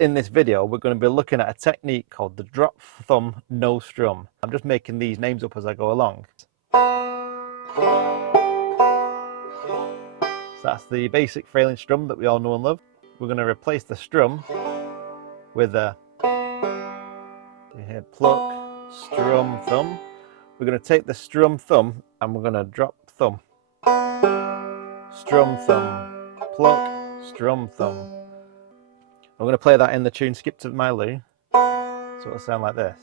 In this video, we're going to be looking at a technique called the Drop Thumb No Strum. I'm just making these names up as I go along. So that's the basic frailing strum that we all know and love. We're going to replace the strum with a pluck, strum, thumb. We're going to take the strum thumb and we're going to drop thumb. Strum thumb, pluck, strum thumb. I'm going to play that in the tune Skip to My Lou, so it'll sound like this.